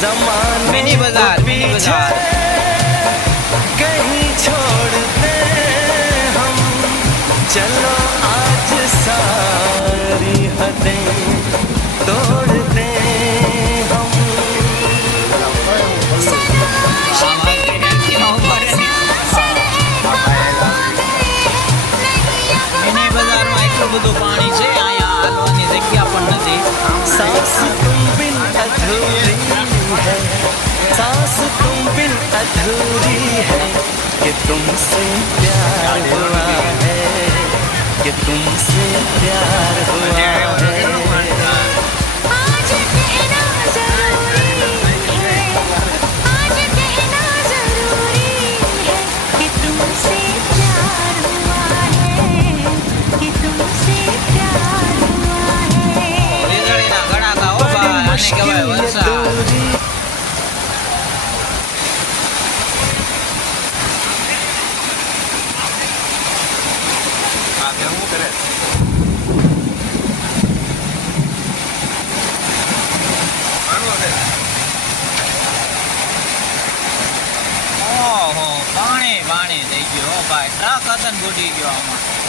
जमाने मिनी बाजार पीछे कहीं छोड़ते हम, चलो आज सारी हदें तोड़ दें हम। મિની બજારમાં એટલું બધું પાણી છે, અહીંયા હાલવાની જગ્યા પણ નથી. सांस तुम बिन अधूरी है, सांस तुम बिन अधूरी है, कि तुमसे प्यार हुआ है, कि तुमसे प्यार हुआ है। आज कहना जरूरी है, आज कहना जरूरी है कि तुमसे प्यार हुआ है, कि तुमसे प्यार हुआ है। વીજળીના ગડાકા હો ભાઈ, આને કહેવાય વરસાદ. ઓહો, પાણી પાણી થઈ ગયું હો ભાઈ, ટ્રક હતો ને બુડી ગયો આમાં.